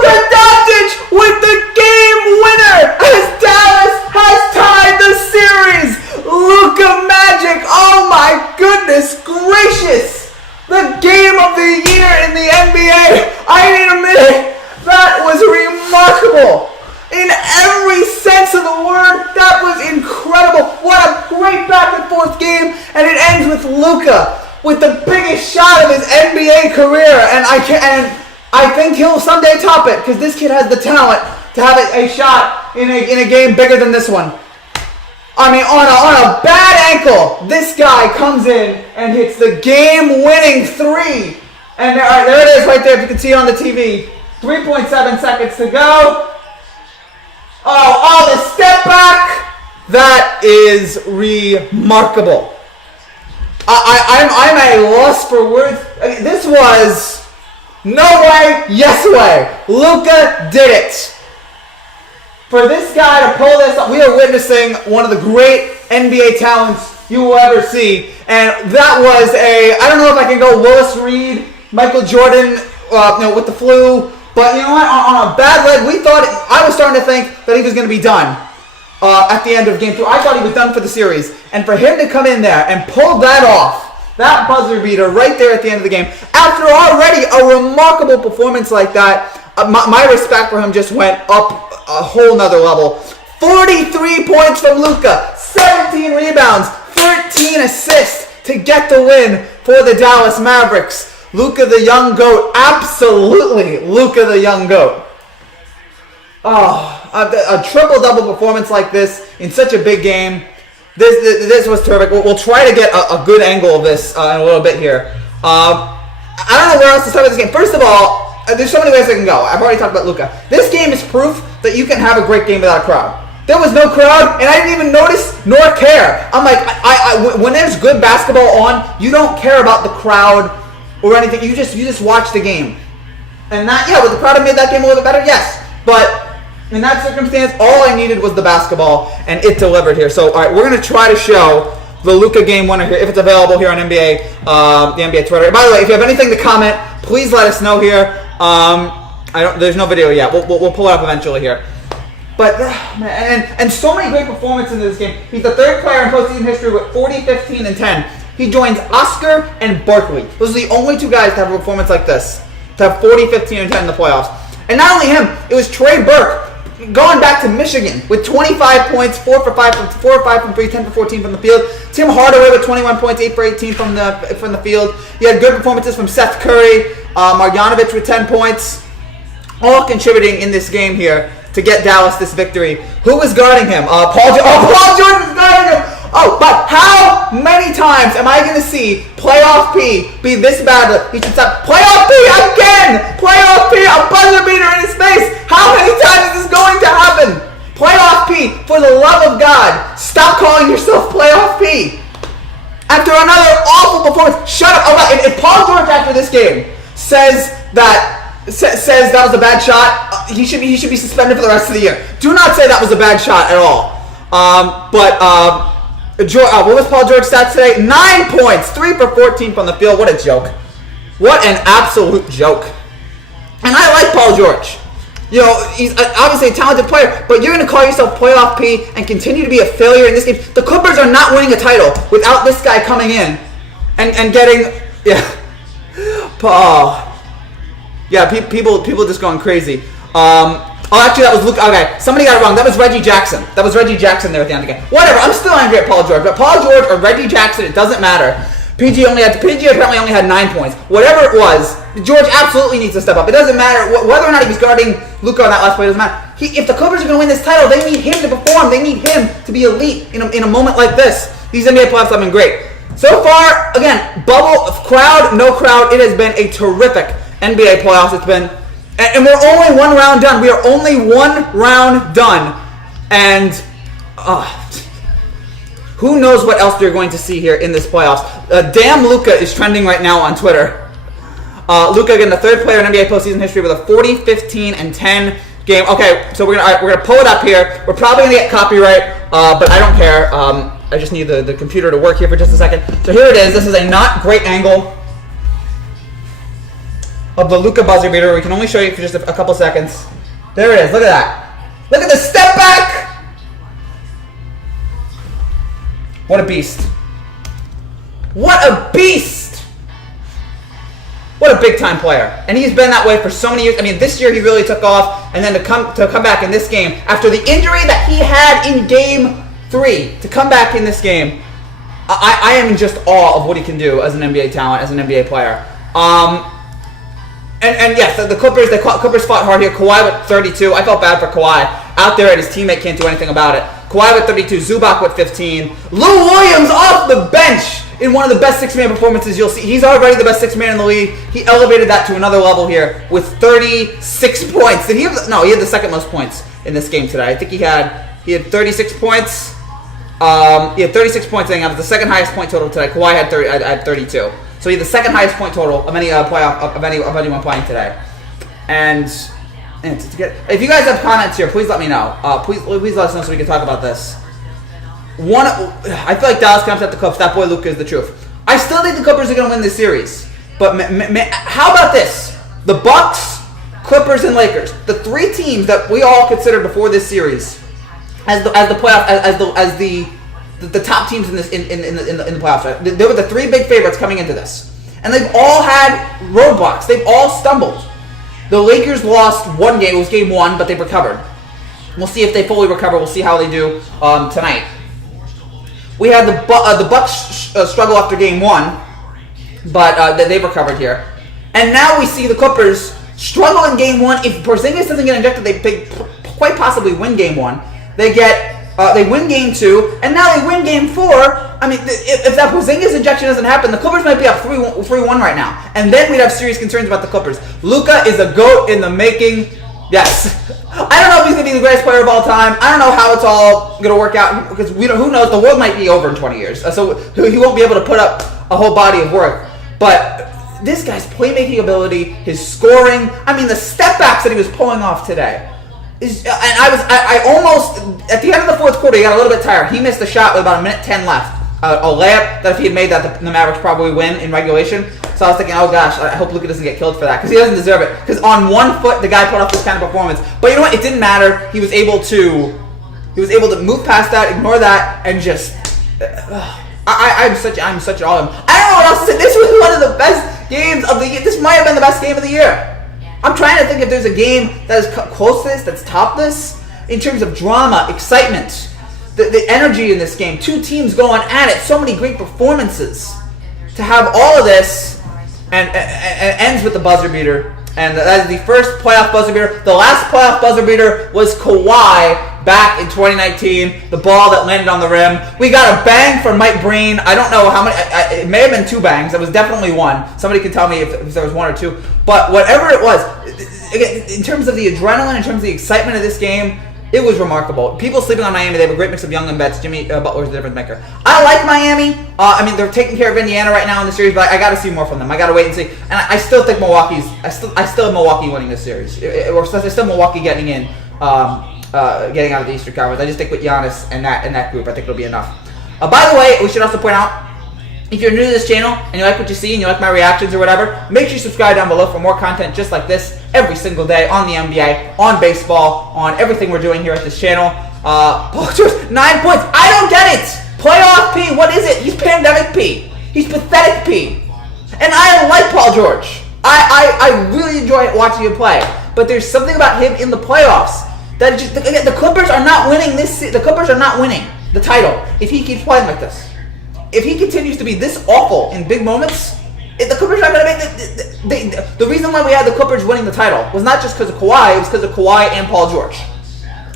Luka Doncic with the game winner as Dallas has tied the series. Luka Magic, oh my goodness gracious. The game of the year in the NBA. I need a minute. That was remarkable. In every sense of the word, that was incredible. What a great back and forth game. And it ends with Luka with the biggest shot of his NBA career. And I think he'll someday top it because this kid has the talent to have a shot in a game bigger than this one. I mean, on a bad ankle, this guy comes in and hits the game-winning three. And there it is right there, if you can see it on the TV. 3.7 seconds to go. Oh, the step back. That is remarkable. I'm at a loss for words. This was no way, yes way. Luka did it. For this guy to pull this off, we are witnessing one of the great NBA talents you will ever see. And that was I don't know if I can go Willis Reed, Michael Jordan, with the flu. But you know what? On a bad leg, I was starting to think that he was going to be done at the end of game 2. I thought he was done for the series. And for him to come in there and pull that off, that buzzer beater right there at the end of the game, after already a remarkable performance like that, my respect for him just went up a whole nother level. 43 points from Luka, 17 rebounds, 13 assists to get the win for the Dallas Mavericks. Luka the young GOAT, absolutely Luka the young GOAT. Oh, a triple-double performance like this in such a big game. This was terrific. We'll try to get a good angle of this in a little bit here. I don't know where else to start with this game. First of all, there's so many ways I can go. I've already talked about Luka. This game is proof that you can have a great game without a crowd. There was no crowd, and I didn't even notice nor care. I'm like, when there's good basketball on, you don't care about the crowd or anything. You just watch the game. And would the crowd have made that game a little bit better? Yes. But in that circumstance, all I needed was the basketball, and it delivered here. So, all right, we're going to try to show the Luka game winner here, if it's available here on NBA, the NBA Twitter. By the way, if you have anything to comment, please let us know here. There's no video yet. We'll pull it up eventually here. But, and so many great performances in this game. He's the third player in postseason history with 40, 15, and 10. He joins Oscar and Barkley. Those are the only two guys to have a performance like this, to have 40, 15, and 10 in the playoffs. And not only him, it was Trey Burke, going back to Michigan with 25 points, 4 for 5 from 3, 10 for 14 from the field. Tim Hardaway with 21 points, 8 for 18 from the field. He had good performances from Seth Curry, Marjanovic with 10 points, all contributing in this game here to get Dallas this victory. Who was guarding him? Paul George was guarding him. Oh, but how many times am I going to see Playoff P be this bad? He should stop. Playoff P again! Playoff P, a buzzer beater in his face! How many times is this going to happen? Playoff P, for the love of God, stop calling yourself Playoff P. After another awful performance, shut up. Oh, if Paul George after this game says that was a bad shot, he should be suspended for the rest of the year. Do not say that was a bad shot at all. What was Paul George's stats today? 9 points, 3 for 14 from the field. What a joke. What an absolute joke. And I like Paul George. You know, he's obviously a talented player, but you're going to call yourself Playoff P and continue to be a failure in this game. The Clippers are not winning a title without this guy coming in and getting, Paul. Yeah, people just going crazy. Actually, that was Luke. Okay, somebody got it wrong. That was Reggie Jackson. That was Reggie Jackson there at the end of the game. Whatever. I'm still angry at Paul George, but Paul George or Reggie Jackson, it doesn't matter. PG apparently only had 9 points. Whatever it was, George absolutely needs to step up. It doesn't matter whether or not he was guarding Luka on that last play. It doesn't matter. If the Clippers are going to win this title, they need him to perform. They need him to be elite in a moment like this. These NBA playoffs have been great. So far, again, bubble, crowd, no crowd. It has been a terrific NBA playoffs. It's been. And we're only one round done. We are only one round done. And who knows what else you're going to see here in this playoffs. Damn Luka is trending right now on Twitter. Luka, again, the third player in NBA postseason history with a 40, 15, and 10 game. Okay, so we're gonna pull it up here. We're probably going to get copyright, but I don't care. I just need the computer to work here for just a second. So here it is. This is a not great angle. of the LUKA buzzer beater. We can only show you for just a couple seconds. There it is. Look at that. Look at the step back. What a beast. What a beast. What a big-time player. And he's been that way for so many years. I mean, this year he really took off, and then to come back in this game, after the injury that he had in Game 3, to come back in this game, I am in just awe of what he can do as an NBA talent, as an NBA player. And yes, the Clippers fought hard here. Kawhi with 32. I felt bad for Kawhi. Out there, and his teammate can't do anything about it. Kawhi with 32. Zubac with 15. Lou Williams off the bench in one of the best six-man performances you'll see. He's already the best six-man in the league. He elevated that to another level here with 36 points. Did he have no, he had the second most points in this game today. I think he had 36 points. He had 36 points. I think that was the second highest point total today. Kawhi had 32. So he had the second highest point total of any playoff of anyone playing today. And if you guys have comments here, please let me know. Please let us know so we can talk about this. I feel like Dallas comes at the Clips. That boy LUKA is the truth. I still think the Clippers are going to win this series. But how about this? The Bucks, Clippers, and Lakers, the three teams that we all considered before this series as the playoff as the top teams in the playoffs. Right? They were the three big favorites coming into this, and they've all had roadblocks. They've all stumbled. The Lakers lost one game. It was Game 1, but they recovered. We'll see if they fully recover. We'll see how they do tonight. We had the Bucks struggle after Game 1, but they've recovered here. And now we see the Clippers struggle in Game 1. If Porzingis doesn't get injected, they quite possibly win Game 1. They win Game 2, and now they win Game 4. I mean, if that Porzingis injection doesn't happen, the Clippers might be up 3-1 right now. And then we'd have serious concerns about the Clippers. LUKA is a GOAT in the making. Yes. I don't know if he's going to be the greatest player of all time. I don't know how it's all going to work out, because who knows, the world might be over in 20 years. So he won't be able to put up a whole body of work. But this guy's playmaking ability, his scoring, I mean, the step backs that he was pulling off today. I almost, at the end of the fourth quarter, he got a little bit tired. He missed a shot with about 1:10 left. A layup that if he had made that, the Mavericks probably win in regulation. So I was thinking, oh gosh, I hope LUKA doesn't get killed for that, because he doesn't deserve it. Because on 1 foot, the guy put off this kind of performance. But you know what? It didn't matter. He was able to move past that, ignore that, and just. I'm such an all of him. I don't know what else to say. This was one of the best games of the year. This might have been the best game of the year. I'm trying to think if there's a game that is close to this, that's topped this, in terms of drama, excitement, the energy in this game. Two teams going at it, so many great performances. To have all of this, and ends with the buzzer beater. And that is the first playoff buzzer beater. The last playoff buzzer beater was Kawhi back in 2019. The ball that landed on the rim. We got a bang from Mike Breen. I don't know how many. It may have been 2 bangs. It was definitely 1. Somebody can tell me if there was 1 or 2. But whatever it was, in terms of the adrenaline, in terms of the excitement of this game, it was remarkable. People sleeping on Miami, they have a great mix of young and vets. Jimmy Butler's the difference maker. I like Miami. I mean, they're taking care of Indiana right now in the series, but I got to see more from them. I got to wait and see. And I still think I still have Milwaukee winning this series. Or I still Milwaukee getting in, getting out of the Eastern Conference. I just think with Giannis and that group, I think it'll be enough. By the way, we should also point out, if you're new to this channel and you like what you see and you like my reactions or whatever, make sure you subscribe down below for more content just like this every single day on the NBA, on baseball, on everything we're doing here at this channel. Paul George, 9 points. I don't get it. Playoff P. What is it? He's pandemic P. He's pathetic P. And I like Paul George. I really enjoy watching him play. But there's something about him in the playoffs that just the Clippers are not winning this. The Clippers are not winning the title if he keeps playing like this. If he continues to be this awful in big moments, the Clippers are going to make the reason why we had the Clippers winning the title was not just because of Kawhi, it was because of Kawhi and Paul George.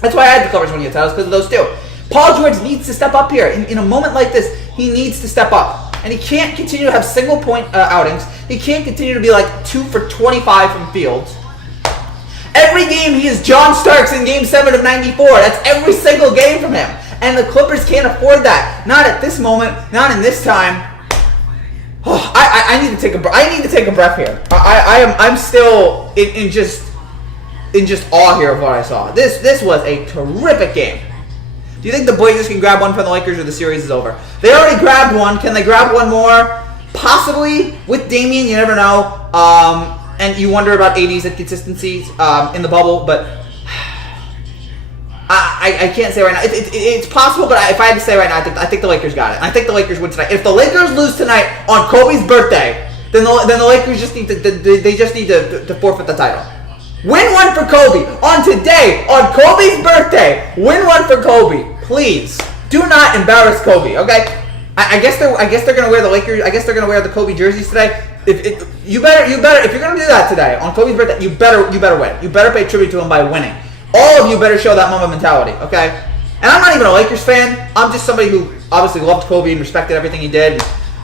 That's why I had the Clippers winning the titles, because of those two. Paul George needs to step up here. In a moment like this, he needs to step up. And he can't continue to have single-point outings. He can't continue to be like 2 for 25 from field. Every game he is John Starks in Game 7 of 94. That's every single game from him. And the Clippers can't afford that. Not at this moment. Not in this time. Oh, I need to take a breath. I need to take a breath here. I'm still in just awe here of what I saw. This was a terrific game. Do you think the Blazers can grab one from the Lakers, or the series is over? They already grabbed one. Can they grab one more? Possibly with Damian. You never know. and you wonder about AD's inconsistencies in the bubble, but I can't say right now. It's possible, but if I had to say right now, I think the Lakers got it. I think the Lakers win tonight. If the Lakers lose tonight on Kobe's birthday, then the Lakers just need to forfeit the title. Win one for Kobe on today, on Kobe's birthday. Win one for Kobe, please. Do not embarrass Kobe, okay? I guess they're gonna wear the Lakers. I guess they're gonna wear the Kobe jerseys today. You better if you're gonna do that today on Kobe's birthday, you better win. You better pay tribute to him by winning. All of you better show that Mamba mentality, okay? And I'm not even a Lakers fan. I'm just somebody who obviously loved Kobe and respected everything he did.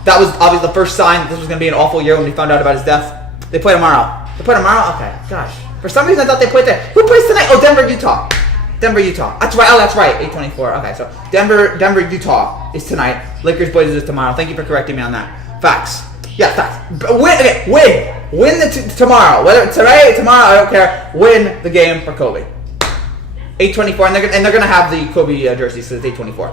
That was obviously the first sign that this was going to be an awful year when we found out about his death. They play tomorrow. They play tomorrow? Okay, gosh. For some reason, I thought they played there. Who plays tonight? Oh, Denver, Utah. Denver, Utah. That's right. Oh, that's right. 8:24. Okay, so Denver, Utah is tonight. Lakers, Blazers is tomorrow. Thank you for correcting me on that. Facts. Yeah, facts. Win. Okay, win. Win tomorrow. Whether it's today, tomorrow, I don't care. Win the game for Kobe. 8:24, and they're gonna have the Kobe jersey, so it's 8:24.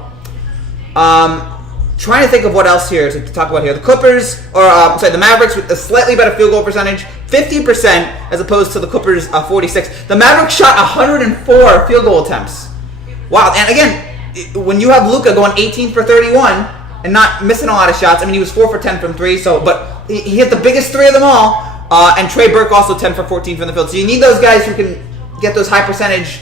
Trying to think of what else here to talk about here. The Clippers, the Mavericks with a slightly better field goal percentage, 50% as opposed to the Clippers 46. The Mavericks shot 104 field goal attempts. Wow, and again, when you have LUKA going 18 for 31 and not missing a lot of shots, I mean he was 4 for 10 from 3, but he hit the biggest 3 of them all. And Trey Burke also 10 for 14 from the field. So you need those guys who can get those high percentage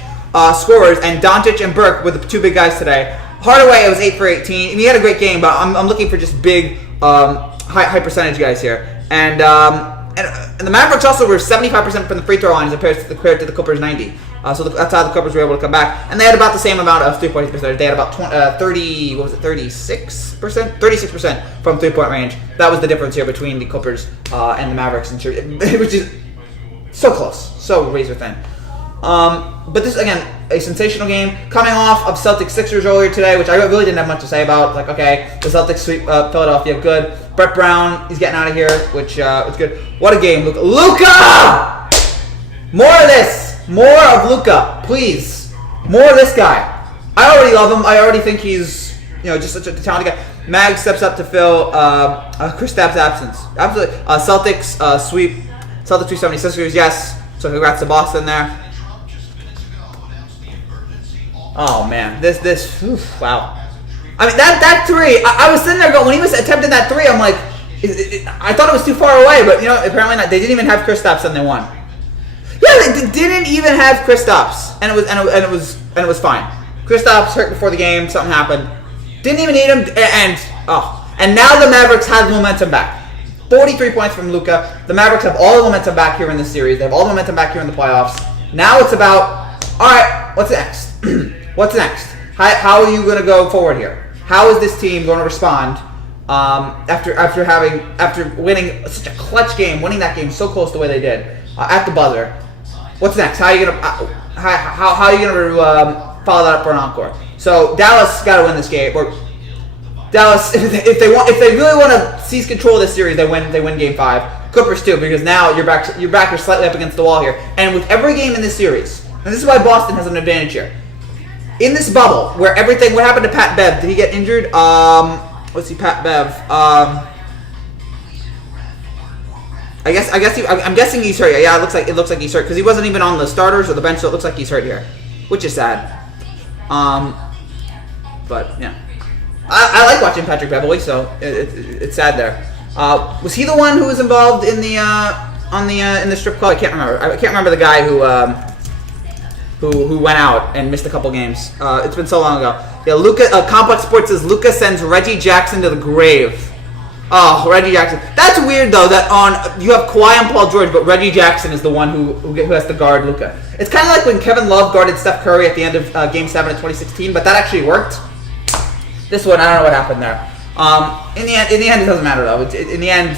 scorers, and Doncic and Burke were the 2 big guys today. Hardaway, it was 8 for 18. And he had a great game, but I'm looking for just big, high percentage guys here. And the Mavericks also were 75% from the free throw line as compared to the Clippers 90. So that's how the Clippers were able to come back. And they had about the same amount of 3-point percentage. They had about 36%? 36% from 3-point range. That was the difference here between the Clippers and the Mavericks, which is so close, so razor thin. But this, again, a sensational game. Coming off of Celtics-Sixers earlier today, which I really didn't have much to say about. Like, okay, the Celtics sweep Philadelphia, good. Brett Brown, he's getting out of here, which is good. What a game. LUKA! More of this. More of LUKA, please. More of this guy. I already love him. I already think he's, just such a talented guy. Mag steps up to fill Kristaps' absence. Absolutely. Celtics sweep 76ers, yes. So congrats to Boston there. Oh man, wow. I mean that 3. I was sitting there going, when he was attempting that 3, I'm like, I thought it was too far away, but apparently not. They didn't even have Kristaps and they won. Yeah, they didn't even have Kristaps, and it was fine. Kristaps hurt before the game, something happened. Didn't even need him, and now the Mavericks have momentum back. 43 points from LUKA. The Mavericks have all the momentum back here in this series. They have all the momentum back here in the playoffs. Now it's about, all right, what's next? What's next? How are you going to go forward here? How is this team going to respond after winning such a clutch game, winning that game so close the way they did at the buzzer? What's next? How are you going to follow that up for an encore? So Dallas got to win this game. Or Dallas, if they really want to seize control of this series, they win Game 5. Clippers too, because now your back are slightly up against the wall here. And with every game in this series, and this is why Boston has an advantage here. In this bubble, what happened to Pat Bev? Did he get injured? Let's see, Pat Bev. I'm guessing he's hurt. Yeah, it looks like he's hurt because he wasn't even on the starters or the bench, so it looks like he's hurt here, which is sad. But yeah, I like watching Patrick Beverley, so it's sad there. Was he the one who was involved in the in the strip club? I can't remember. I can't remember the guy who went out and missed a couple games. It's been so long ago. Yeah, LUKA. Complex Sports says LUKA sends Reggie Jackson to the grave. Oh, Reggie Jackson. That's weird though. That you have Kawhi and Paul George, but Reggie Jackson is the one who has to guard LUKA. It's kind of like when Kevin Love guarded Steph Curry at the end of Game 7 in 2016, but that actually worked. This one, I don't know what happened there. In the end, it doesn't matter though. In the end,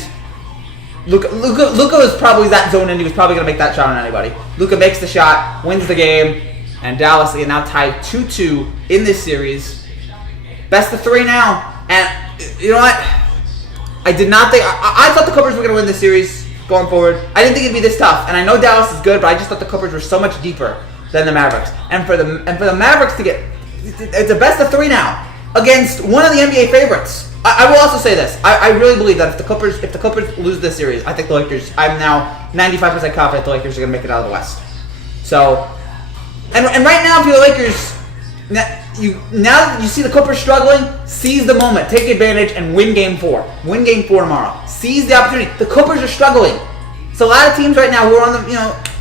LUKA was probably that zone in. He was probably going to make that shot on anybody. LUKA makes the shot, wins the game, and Dallas is now tied 2-2 in this series. Best of 3 now. And you know what? I did not think. I thought the Clippers were going to win this series going forward. I didn't think it'd be this tough. And I know Dallas is good, but I just thought the Clippers were so much deeper than the Mavericks. And for the Mavericks to get, it's a best of 3 now against one of the NBA favorites. I will also say this. I really believe that if the Clippers lose this series, I think the Lakers. I'm now 95% confident the Lakers are going to make it out of the West. So, and right now, if you're the Lakers, now that you see the Clippers struggling, seize the moment, take advantage, and win Game 4. Win Game 4 tomorrow. Seize the opportunity. The Clippers are struggling. So a lot of teams right now who are on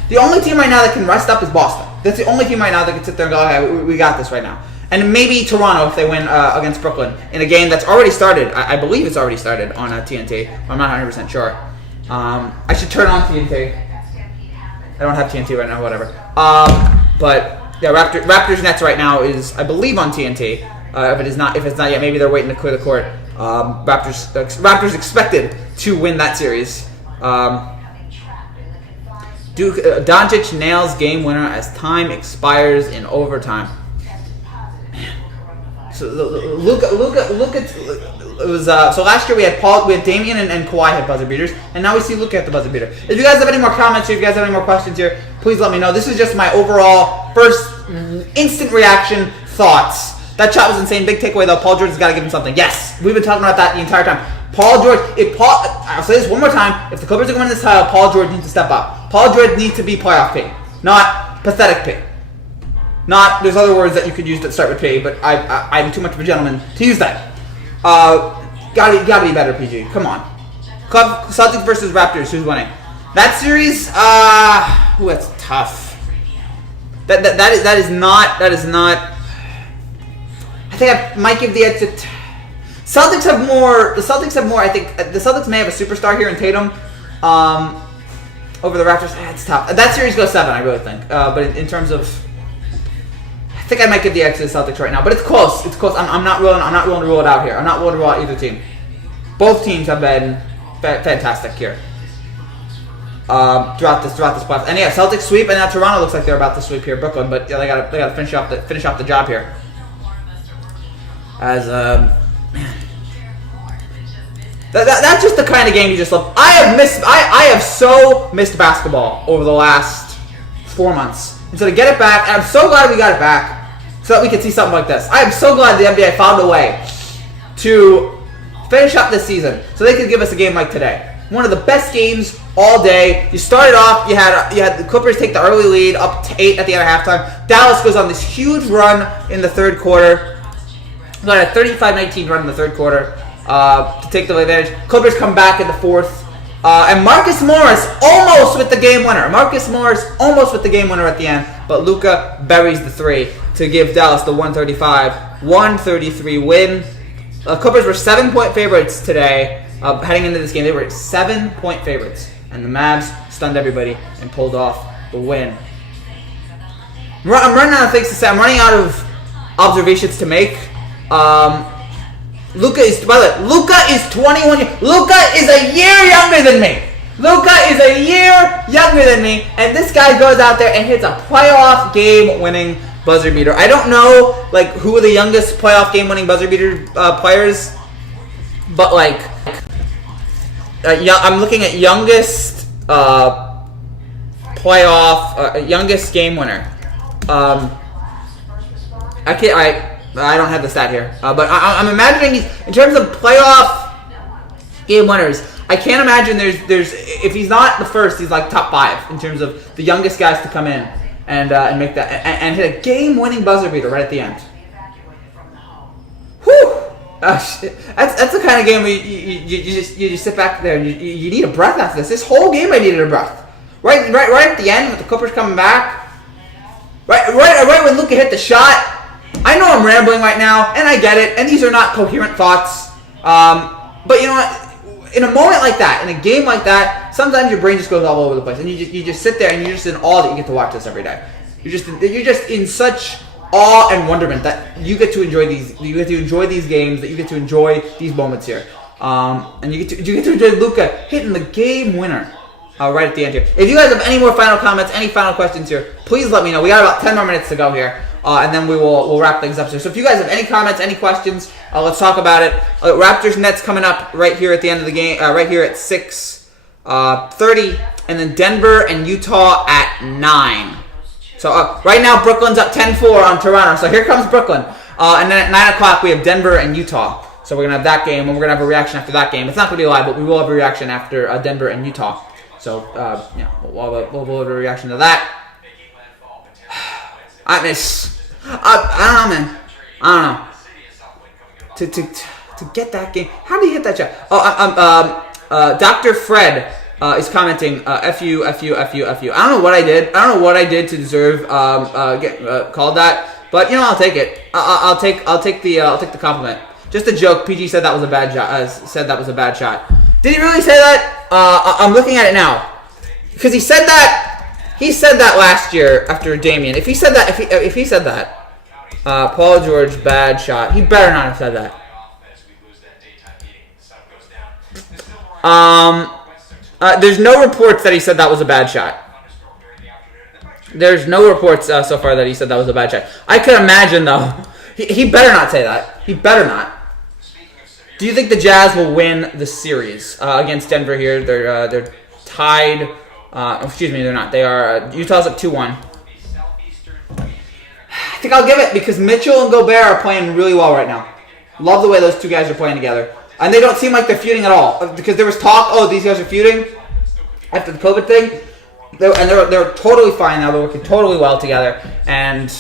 the only team right now that can rest up is Boston. That's the only team right now that can sit there and go, okay, we got this right now. And maybe Toronto if they win against Brooklyn in a game that's already started. I believe it's already started on TNT. I'm not 100% sure. I should turn on TNT. I don't have TNT right now, whatever. But yeah, Raptors Nets right now is, I believe, on TNT. If it's not yet, maybe they're waiting to clear the court. Raptors expected to win that series. Doncic nails game winner as time expires in overtime. So Luka. It was so last year we had Damian and Kawhi had buzzer beaters, and now we see Luka at the buzzer beater. If you guys have any more comments, or if you guys have any more questions here, please let me know. This is just my overall first instant reaction thoughts. That shot was insane. Big takeaway though. Paul George's got to give him something. Yes, we've been talking about that the entire time. Paul George. I'll say this one more time. If the Clippers are going to win this title, Paul George needs to step up. Paul George needs to be playoff P, not pathetic P. There's other words that you could use that start with P, but I'm too much of a gentleman to use that. Gotta be better, PG. Come on. Celtics versus Raptors. Who's winning? That series. That's tough. That is not. I think I might give the edge to. Celtics have more. The Celtics have more. I think the Celtics may have a superstar here in Tatum. Over the Raptors, it's tough. That series goes 7, I really think. But in terms of, I think I might give the edge to the Celtics right now. But it's close. It's close. I'm not willing to rule it out here. I'm not willing to rule out either team. Both teams have been fantastic here throughout this playoffs. And yeah, Celtics sweep, and now Toronto looks like they're about to sweep here, Brooklyn. But yeah, they gotta finish off the job here. As man. That's just the kind of game you just love. I have so missed basketball over the last 4 months. And so to get it back, and I'm so glad we got it back so that we could see something like this. I am so glad the NBA found a way to finish up this season so they could give us a game like today. One of the best games all day. You started off, you had the Clippers take the early lead up to 8 at the end of halftime. Dallas goes on this huge run in the third quarter. Got a 35-19 run in the third quarter. To take the advantage. Clippers come back in the fourth. And Marcus Morris almost with the game winner. At the end. But LUKA buries the 3 to give Dallas the 135-133 win. Clippers were 7-point favorites today. Heading into this game, they were 7-point favorites. And the Mavs stunned everybody and pulled off the win. I'm running out of things to say. I'm running out of observations to make. LUKA is 21 years. LUKA is a year younger than me. And this guy goes out there and hits a playoff game-winning buzzer beater. I don't know who are the youngest playoff game-winning buzzer beater players, but I'm looking at youngest youngest game winner. I don't have the stat here, but I'm imagining in terms of playoff game winners. I can't imagine there's if he's not the first, he's top 5 in terms of the youngest guys to come in and make that and hit a game-winning buzzer beater right at the end. Whew! That's the kind of game where you just sit back there and you need a breath after this. This whole game I needed a breath. Right at the end with the Clippers coming back. Right when LUKA hit the shot. I know I'm rambling right now, and I get it, and these are not coherent thoughts. But you know what? In a moment like that, in a game like that, sometimes your brain just goes all over the place, and you just sit there and you're just in awe that you get to watch this every day. You're just in such awe and wonderment that you get to enjoy these. You get to enjoy these games. That you get to enjoy these moments here, and you get to enjoy LUKA hitting the game winner. Right at the end here. If you guys have any more final comments, any final questions here, please let me know. We got about 10 more minutes to go here, and then we'll wrap things up. So if you guys have any comments, any questions, let's talk about it. Raptors Nets coming up right here at the end of the game, right here at 6:30, and then Denver and Utah at 9. So right now Brooklyn's up 10-4 on Toronto. So here comes Brooklyn, and then at 9 o'clock we have Denver and Utah. So we're going to have that game, and we're going to have a reaction after that game. It's not going to be live, but we will have a reaction after Denver and Utah. So, yeah, we'll have a reaction to that. I don't know, man. I don't know. To get that game, how do you get that shot? Oh, Dr. Fred is commenting, F you. I don't know what I did. I don't know what I did to deserve called that, but you know, I'll take it. I'll take the compliment. Just a joke. PG said that was a bad shot. Did he really say that? I'm looking at it now because he said that. He said that last year after Damian. If he said that, Paul George bad shot. He better not have said that. There's no reports that he said that was a bad shot. There's no reports so far that he said that was a bad shot. I could imagine though. He better not say that. He better not. Do you think the Jazz will win the series against Denver here? They're tied. Excuse me, they're not. They are. Utah's up 2-1. I think I'll give it because Mitchell and Gobert are playing really well right now. Love the way those two guys are playing together. And they don't seem like they're feuding at all. Because there was talk, oh, these guys are feuding after the COVID thing. They're totally fine now. They're working totally well together. And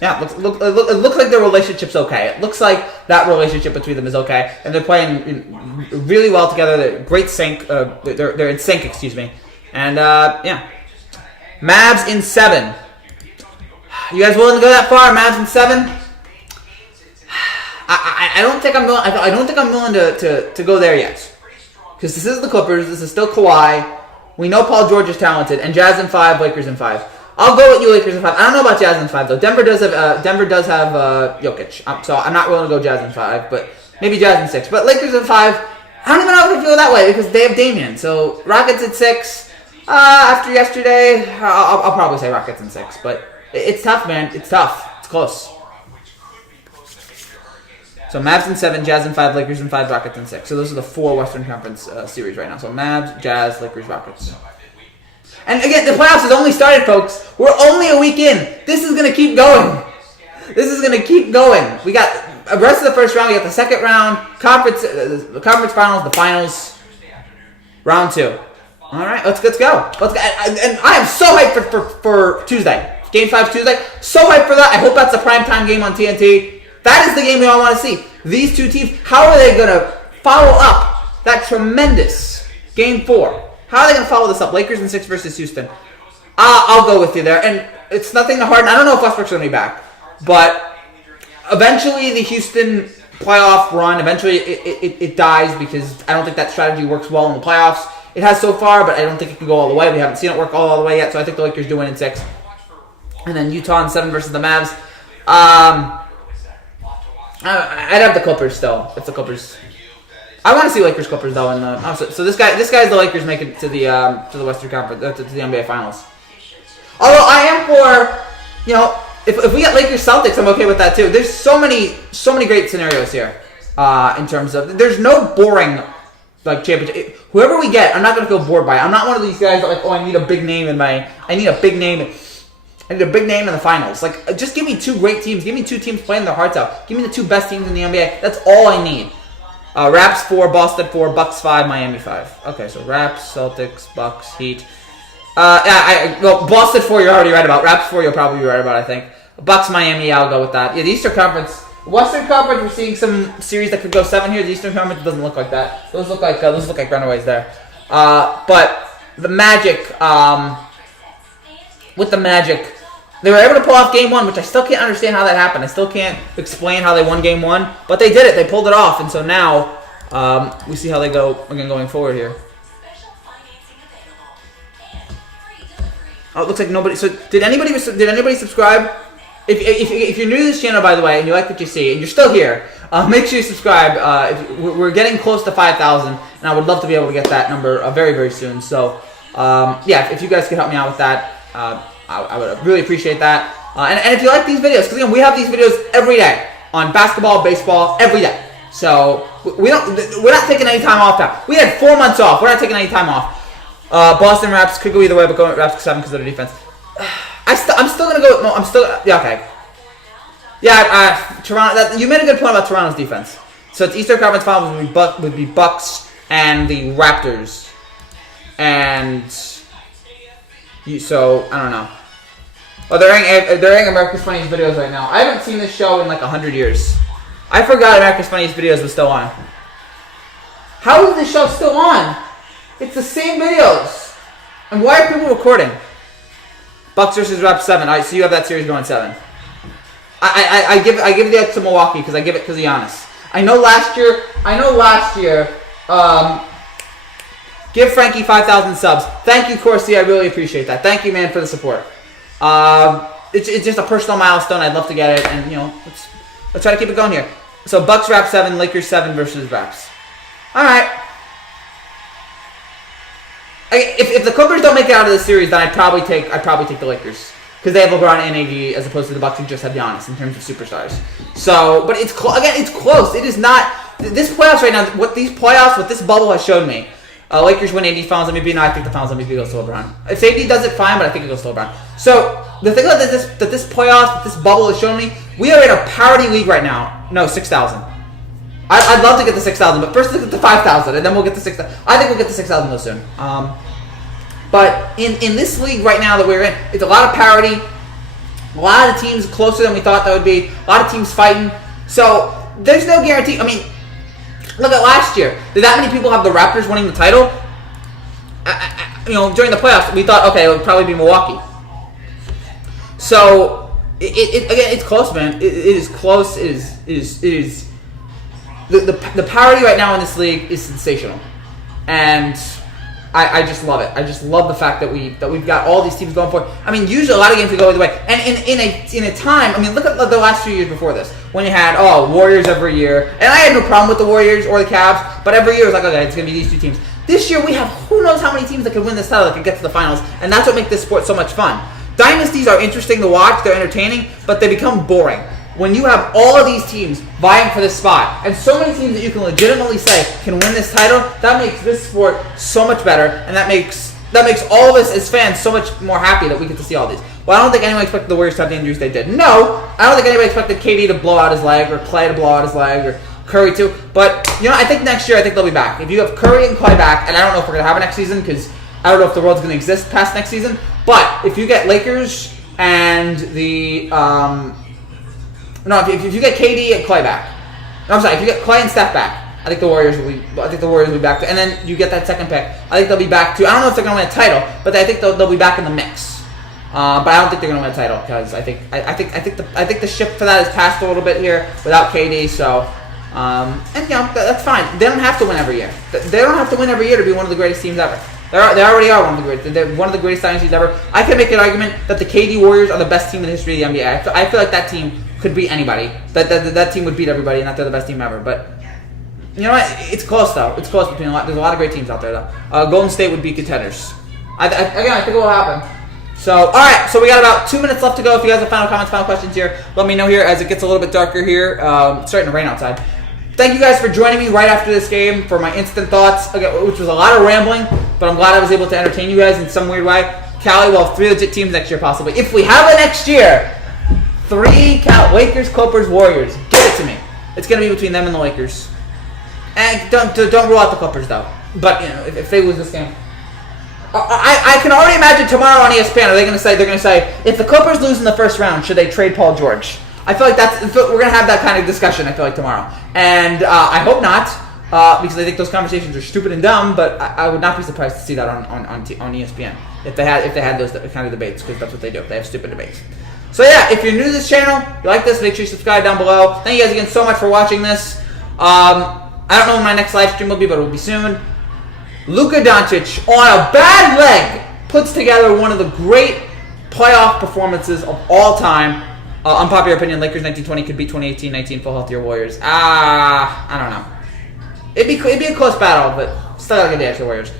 yeah, it looks like their relationship's okay. It looks like that relationship between them is okay. And they're playing really well together. They're great sync. They're in sync, excuse me. And yeah. Mavs in 7. You guys willing to go that far? Mavs in 7? I don't think I'm willing. I don't think I'm willing to go there yet, because this is the Clippers. This is still Kawhi. We know Paul George is talented, and Jazz in 5, Lakers in 5. I'll go with you, Lakers in 5. I don't know about Jazz in 5 though. Denver does have Jokic, so I'm not willing to go Jazz in 5, but maybe Jazz in 6. But Lakers in 5. I don't even know if I feel that way because they have Damian. So Rockets at 6. After yesterday, I'll probably say Rockets in 6, but it's tough, man. It's tough. It's close. So Mavs in 7, Jazz in 5, Lakers in 5, Rockets in 6. So those are the 4 Western Conference series right now. So Mavs, Jazz, Lakers, Rockets. And again, the playoffs has only started, folks. We're only a week in. This is going to keep going. This is going to keep going. We got the rest of the first round. We got the second round, the conference finals, the finals, round 2. All right, let's go. And I am so hyped for Tuesday. Game 5 Tuesday. So hyped for that. I hope that's a primetime game on TNT. That is the game we all want to see. These two teams, how are they going to follow up that tremendous Game 4? How are they going to follow this up? Lakers in 6 versus Houston. I'll go with you there. And it's nothing to harden. I don't know if Westbrook's going to be back. But eventually the Houston playoff run, eventually it dies because I don't think that strategy works well in the playoffs. It has so far, but I don't think it can go all the way. We haven't seen it work all the way yet. So I think the Lakers do win in 6. And then Utah in 7 versus the Mavs. I'd have the Clippers still. It's the Clippers. I want to see Lakers Clippers though. So this guy's the Lakers make it to the Western Conference to the NBA Finals. Although I am for, you know, if we get Lakers Celtics, I'm okay with that too. There's so many great scenarios here in terms of there's no boring like championship. Whoever we get, I'm not gonna feel bored by it. I'm not one of these guys that like, oh, I need a big name in the finals. Like, just give me 2 great teams. Give me 2 teams playing their hearts out. Give me the 2 best teams in the NBA. That's all I need. Raps 4, Boston 4, Bucks 5, Miami 5. Okay, so Raps, Celtics, Bucks, Heat. Well, Boston 4 you're already right about. Raps 4 you'll probably be right about, I think. Bucks, Miami, I'll go with that. Yeah, the Eastern Conference. Western Conference, we're seeing some series that could go 7 here. The Eastern Conference doesn't look like that. Those look like runaways there. But the Magic, with the Magic, they were able to pull off Game 1, which I still can't understand how that happened. I still can't explain how they won Game 1, but they did it. They pulled it off, and so now we see how they go again going forward here. Oh, it looks like nobody. So did anybody subscribe? If you're new to this channel, by the way, and you like what you see, and you're still here, make sure you subscribe. We're getting close to 5,000, and I would love to be able to get that number very, very soon. So yeah, if you guys could help me out with that. I would really appreciate that. And if you like these videos, because we have these videos every day on basketball, baseball, every day. So we're not taking any time off now. We had 4 months off. We're not taking any time off. Boston Raps could go either way, but going with Raps 7 because of their defense. I'm still gonna go. No, I'm still. Yeah, okay. Yeah, Toronto. You made a good point about Toronto's defense. So its Eastern Conference Finals would be Bucks and the Raptors. And so I don't know. Oh, they're airing America's Funniest Videos right now. I haven't seen this show in like 100 years. I forgot America's Funniest Videos was still on. How is this show still on? It's the same videos. And why are people recording? Bucks versus Raps 7. All right, so you have that series going 7. I give the edge to Milwaukee because I give it because of Giannis. I know last year. Give Frankie 5,000 subs. Thank you, Corsi. I really appreciate that. Thank you, man, for the support. It's just a personal milestone. I'd love to get it, and let's try to keep it going here. So Bucks Raps 7, Lakers 7 versus Raps. All right. If the Clippers don't make it out of this series, then I'd probably take the Lakers because they have LeBron and AD as opposed to the Bucks who just have Giannis in terms of superstars. So, but it's it's close. It is not this playoffs right now. What this bubble has shown me. Lakers win AD Finals MVP. No, I think the Finals MVP goes to LeBron. If AD does it, fine, but I think it goes to LeBron. So the thing about this playoffs, this bubble has shown me, we are in a parity league right now. No, 6,000. I'd love to get the 6,000, but first let's get the 5,000, and then we'll get the 6,000. I think we'll get the 6,000 though soon. But in this league right now that we're in, it's a lot of parity. A lot of teams closer than we thought that would be. A lot of teams fighting. So there's no guarantee. I mean, look at last year. Did that many people have the Raptors winning the title? During the playoffs, we thought, okay, it would probably be Milwaukee. So again, it's close, man. It is close. It is. The parity right now in this league is sensational, and I just love it. I just love the fact that we've got all these teams going for it. I mean, usually a lot of games could go either way. And in a time, I mean, look at the last 2 years before this, when you had Warriors every year, and I had no problem with the Warriors or the Cavs, but every year it was like, okay, it's gonna be these two teams. This year we have who knows how many teams that could win this title that could get to the finals, and that's what makes this sport so much fun. Dynasties are interesting to watch, they're entertaining, but they become boring. When you have all of these teams vying for this spot, and so many teams that you can legitimately say can win this title, that makes this sport so much better, and that makes all of us as fans so much more happy that we get to see all these. Well, I don't think anyone expected the Warriors to have the injuries they did. No, I don't think anybody expected KD to blow out his leg, or Clay to blow out his leg, or Curry too. But, I think next year, I think they'll be back. If you have Curry and Clay back, and I don't know if we're going to have it next season, because I don't know if the world's going to exist past next season, but if you get Lakers and the... if you get KD and Clay back, if you get Clay and Steph back, I think the Warriors will be back. And then you get that second pick. I think they'll be back too. I don't know if they're going to win a title, but I think they'll be back in the mix. But I don't think they're going to win a title because I think the ship for that is passed a little bit here without KD. So that's fine. They don't have to win every year. They don't have to win every year to be one of the greatest teams ever. They already are one of the greatest. They're one of the greatest dynasties ever. I can make an argument that the KD Warriors are the best team in the history of the NBA. I feel like that team could beat anybody. That team would beat everybody, and that they're the best team ever. But you know what? It's close though. It's close between a lot. There's a lot of great teams out there though. Golden State would be contenders. I think it will happen. So all right. So we got about 2 minutes left to go. If you guys have final comments, final questions here, let me know here as it gets a little bit darker here. It's starting to rain outside. Thank you guys for joining me right after this game for my instant thoughts, which was a lot of rambling, but I'm glad I was able to entertain you guys in some weird way. Cali will have 3 legit teams next year possibly. If we have it next year, 3 Lakers, Clippers, Warriors. Give it to me. It's going to be between them and the Lakers. And don't rule out the Clippers though. But if they lose this game, I can already imagine tomorrow on ESPN. They're going to say if the Clippers lose in the first round, should they trade Paul George? I feel like we're going to have that kind of discussion. I feel like tomorrow, and I hope not, because I think those conversations are stupid and dumb. But I would not be surprised to see that on ESPN if they had those kind of debates, because that's what they do. They have stupid debates. So yeah, if you're new to this channel, you like this, make sure you subscribe down below. Thank you guys again so much for watching this. I don't know when my next live stream will be, but it will be soon. Luka Doncic on a bad leg puts together one of the great playoff performances of all time. Unpopular opinion, Lakers 1920 could beat 2018-19 full healthier Warriors. I don't know. It'd be a close battle, but still gotta get the extra Warriors.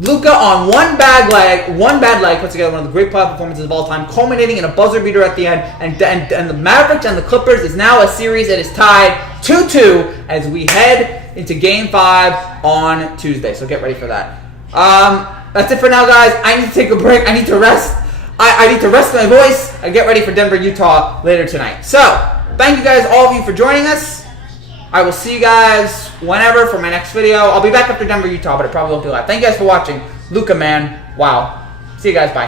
Luka on one bad leg puts together one of the great playoff performances of all time, culminating in a buzzer beater at the end. And the Mavericks and the Clippers is now a series that is tied 2-2 as we head into Game 5 on Tuesday. So get ready for that. That's it for now, guys. I need to take a break. I need to rest. I need to rest my voice and get ready for Denver, Utah later tonight. So, thank you guys, all of you, for joining us. I will see you guys whenever for my next video. I'll be back after Denver, Utah, but it probably won't be live. Thank you guys for watching. LUKA, man. Wow. See you guys. Bye.